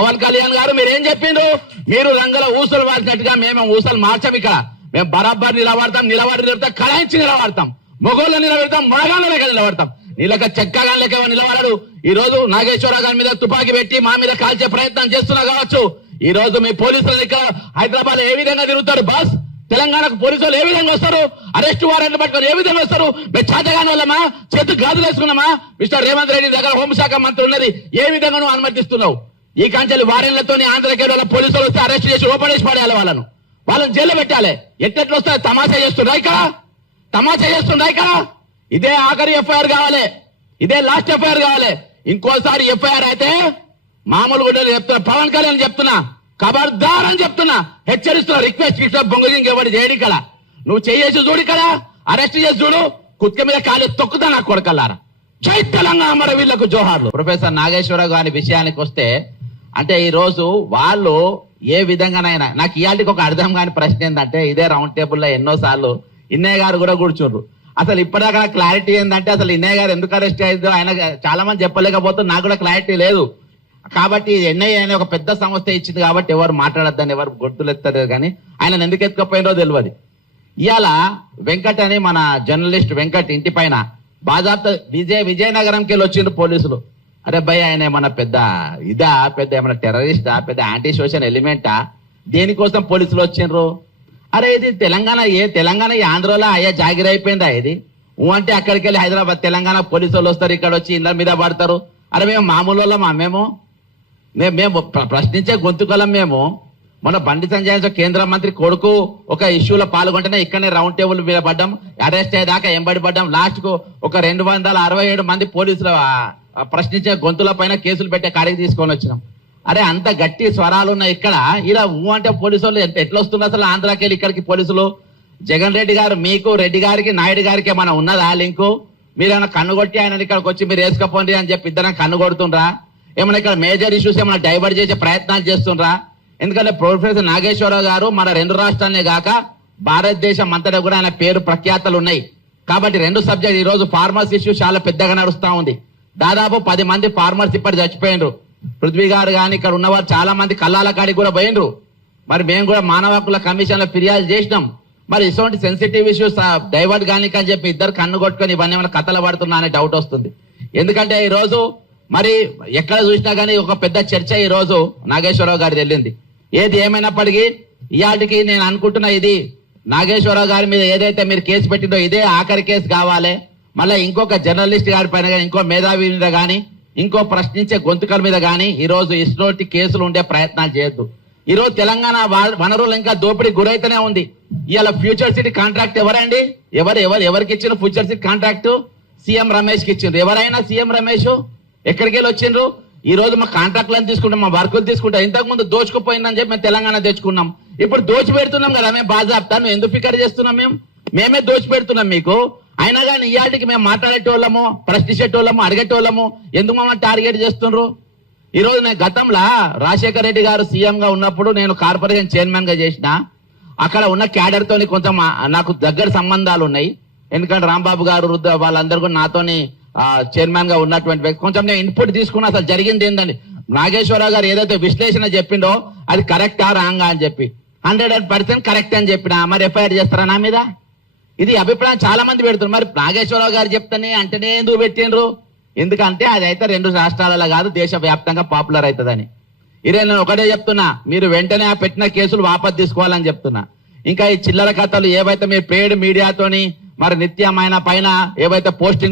పవన్ కళ్యాణ్ గారు మీరేం చెప్పిండ్రు? మీరు రంగుల ఊసలు వాల్చినట్టుగా మేము ఊసలు మార్చాం. ఇక్కడ మేము బరాబర్ నిలబడతాం, కళాయించి నిలబడతాం, మొగోళ్ళు నిలబెడతాం, మొనగాళ్ళ లెక్క నిలబడతాం. నీళ్ళక చెక్కగా లెక్క నిలబడరు. ఈ రోజు నాగేశ్వరరావు గారి మీద తుపాకీ పెట్టి మా మీద కాల్చే ప్రయత్నం చేస్తున్నా కావచ్చు. ఈ రోజు మీ పోలీసులు ఇక్కడ హైదరాబాద్ ఏ విధంగా తిరుగుతారు బాస్? తెలంగాణకు పోలీసులు ఏ విధంగా వస్తారు? అరెస్టు వారెంట్లు పట్టుకొని ఏ విధంగా వస్తారు? మేము చేతగాని వాళ్ళమా? చేతు గాజులు వేసుకున్నామా? మిస్టర్ రేవంత్ రెడ్డి దగ్గర హోంశాఖ మంత్రి ఉన్నది, ఏ విధంగా నువ్వు అనుమతిస్తున్నావు? ఈ కాంచెలు వారెంట్లతో ఆంధ్రకేరళ వాళ్ళ పోలీసులు వస్తే అరెస్ట్ చేసి ఓపెన్ చేసి పడేయాలి, వాళ్ళని జైల్లో పెట్టాలి. ఎట్లెట్లు వస్తారు? తమాషా చేస్తుండ్రా ఇక్కడ? ఇదే ఆఖరి ఎఫ్ఐఆర్ కావాలి, ఇదే లాస్ట్ ఎఫ్ఐఆర్ కావాలి. ఇంకోసారి ఎఫ్ఐఆర్ అయితే మామూలు కూడా చెప్తున్నా, పవన్ కళ్యాణ్ చెప్తున్నా, ఖబర్దార్ అని చెప్తున్నా, హెచ్చరిస్తున్నా. రిక్వెస్ట్ బొంగజింగ్ ఎవరు చేయడు ఇక్కడ. నువ్వు చేసి చూడు, ఇక్కడ అరెస్ట్ చేసి చూడు, కుత్క మీద కాలు తొక్కుతా నా కొడకల్లారా. జై తెలంగాణ మరి వీళ్లకు జోహార్లు. ప్రొఫెసర్ నాగేశ్వరరావు గారి విషయానికి వస్తే, అంటే ఈ రోజు వాళ్ళు ఏ విధంగానైనా, నాకు ఇయాటికి ఒక అర్థం కాని ప్రశ్న ఏంటంటే, ఇదే రౌండ్ టేబుల్ లో ఎన్నోసార్లు ఇన్నయ్య గారు కూడా కూర్చుండ్రు. అసలు ఇప్పటిదాకా క్లారిటీ ఏంటంటే, అసలు ఇన్నయ్య గారు ఎందుకు అరెస్ట్ అయ్యిందో ఆయన చాలా మంది చెప్పలేకపోతే నాకు కూడా క్లారిటీ లేదు. కాబట్టి ఎన్ఐఏ అనే ఒక పెద్ద సంస్థ ఇచ్చింది కాబట్టి ఎవరు మాట్లాడద్దని ఎవరు గొంతులు ఎత్తారు, కానీ ఆయన ఎందుకు ఎత్తుకపోయినో తెలియదు. ఇవాళ వెంకట్ అని మన జర్నలిస్ట్ వెంకట్ ఇంటి పైన బాజాప్తా విజయనగరంకి వెళ్ళి వచ్చిండ్రు పోలీసులు. అరే భయ్, ఆయన ఏమన్నా పెద్ద ఏమన్నా టెర్రరిస్టా, పెద్ద యాంటీ సోషల్ ఎలిమెంటా? దేనికోసం పోలీసులు వచ్చిండ్రు? అరే ఇది తెలంగాణ ఆంధ్రలో అయ్యా జాగిరైపోయిందా ఇది? అంటే అక్కడికి వెళ్ళి హైదరాబాద్ తెలంగాణ పోలీసు వాళ్ళు వస్తారు, ఇక్కడ వచ్చి ఇళ్ళ మీద పడతారు. అరే మేము మామూలు వాళ్ళమా? మేము ప్రశ్నించే గొంతుకలం. మేము మన బండి సంజయ్ కేంద్ర మంత్రి కొడుకు ఒక ఇష్యూలో పాల్గొంటేనే ఇక్కడనే రౌండ్ టేబుల్ మీద పడ్డాం, అరెస్ట్ అయ్యేదాకా ఎంబడి పడ్డాం. లాస్ట్ కు ఒక 267 మంది పోలీసులు ప్రశ్నించే గొంతుల పైన కేసులు పెట్టే కాడికి తీసుకొని వచ్చినాం. అరే అంత గట్టి స్వరాలు ఉన్నాయి ఇక్కడ. ఇలా అంటే పోలీసు వాళ్ళు ఎట్లా వస్తున్నారు అసలు ఆంధ్రాకి వెళ్ళి ఇక్కడికి పోలీసులు? జగన్ రెడ్డి గారు, మీకు రెడ్డి గారికి నాయుడు గారికి ఏమైనా ఉన్నదా లింకు? మీరేమైనా కన్ను కొట్టి ఆయన ఇక్కడికి వచ్చి మీరు వేసుకపోండి అని చెప్పి ఇద్దరం కన్ను కొడుతుండ్రా? ఏమైనా ఇక్కడ మేజర్ ఇష్యూస్ ఏమైనా డైవర్ట్ చేసే ప్రయత్నాలు చేస్తుండ్రా? ఎందుకంటే ప్రొఫెసర్ నాగేశ్వరరావు గారు మన 2 రాష్ట్రాలనే కాక భారతదేశం అంతటా కూడా ఆయన పేరు ప్రఖ్యాతలు ఉన్నాయి. కాబట్టి 2 సబ్జెక్ట్ ఈ రోజు ఫార్మర్స్ ఇష్యూ చాలా పెద్దగా నడుస్తా ఉంది. దాదాపు 10 మంది ఫార్మర్స్ ఇప్పటి చచ్చిపోయినరు. పృథ్వీ గారు కానీ ఇక్కడ ఉన్నవారు చాలా మంది కల్లాల కాడికి కూడా పోయినరు. మరి మేము కూడా మానవ హక్కుల కమిషన్ లో ఫిర్యాదు చేసినాం. మరి ఇటువంటి సెన్సిటివ్ ఇష్యూస్ డైవర్ట్ కానీ అని చెప్పి ఇద్దరు కన్ను కొట్టుకొని ఇవన్నీ ఏమైనా కథలు పడుతున్నా అనే డౌట్ వస్తుంది. ఎందుకంటే ఈ రోజు మరి ఎక్కడ చూసినా కానీ ఒక పెద్ద చర్చ ఈ రోజు నాగేశ్వరరావు గారి వెళ్ళింది. ఏది ఏమైనప్పటికీ ఇయాటికి నేను అనుకుంటున్నా, ఇది నాగేశ్వరరావు గారి మీద ఏదైతే మీరు కేసు పెట్టిందో ఇదే ఆఖరి కేసు కావాలి. మళ్ళీ ఇంకొక జర్నలిస్ట్ గారి పైన కానీ, ఇంకో మేధావి మీద కానీ, ఇంకో ప్రశ్నించే గొంతుకల మీద కానీ ఈ రోజు ఇటువంటి కేసులు ఉండే ప్రయత్నాలు చేయొద్దు. ఈ రోజు తెలంగాణ వనరులు ఇంకా దోపిడీ గురైతేనే ఉంది. ఇవాళ ఫ్యూచర్ సిటీ కాంట్రాక్ట్ ఎవరండి? ఎవరికి ఇచ్చిన future city contract? CM Ramesh కి ఇచ్చిండ్రు. ఎవరైనా సీఎం రమేష్ ఎక్కడికి వెళ్ళి వచ్చిండ్రు? ఈ రోజు మా కాంట్రాక్ట్లను తీసుకుంటాం, మా వర్కులు తీసుకుంటాం. ఇంతకు ముందు దోచుకుపోయిందని చెప్పి మేము తెలంగాణ తెచ్చుకున్నాం. ఇప్పుడు దోచి పెడుతున్నాం కదా మేము బాజాప్తా. నువ్వు ఎందుకు ఫికర్ చేస్తున్నాం? మేమే దోచి పెడుతున్నాం మీకు. అయినా కానీ ఇయాటికి మేము మాట్లాడేటోళ్ళము, ప్రశ్నించేటోళ్ళము, అడిగేటోళ్ళము ఎందుకు మమ్మల్ని టార్గెట్ చేస్తుండ్రు? ఈ రోజు నేను గతంలో రాజశేఖర రెడ్డి గారు సీఎం గా ఉన్నప్పుడు నేను కార్పొరేషన్ చైర్మన్ గా చేసిన. అక్కడ ఉన్న క్యాడర్ తోని కొంచెం నాకు దగ్గర సంబంధాలు ఉన్నాయి. ఎందుకంటే రాంబాబు గారు వాళ్ళందరూ కూడా నాతోని చైర్మన్ గా ఉన్నటువంటి వ్యక్తి. కొంచెం నేను ఇన్పుట్ తీసుకున్నా అసలు జరిగింది ఏందని. నాగేశ్వరరావు గారు ఏదైతే విశ్లేషణ చెప్పిండో అది కరెక్టా రాంగా అని చెప్పి 100% కరెక్ట్ అని చెప్పిన. మరి ఎఫ్ఐఆర్ చేస్తారా నా మీద? ఇది అభిప్రాయం చాలా మంది పెడుతున్నారు. మరి నాగేశ్వరరావు గారు చెప్తానే అంటేనే ఎందుకు పెట్టిండ్రు? ఎందుకంటే అది అయితే 2 రాష్ట్రాలలో కాదు దేశ వ్యాప్తంగా పాపులర్ అవుతుందని. ఇదే నేను ఒకటే చెప్తున్నా, మీరు వెంటనే ఆ పెట్టిన కేసులు వాపసు తీసుకోవాలని చెప్తున్నా. ఇంకా ఈ చిల్లర కథలు ఏవైతే మీరు పేడ్ మీడియాతోని మరి నిత్యమైన పైన ఏవైతే పోస్టింగ్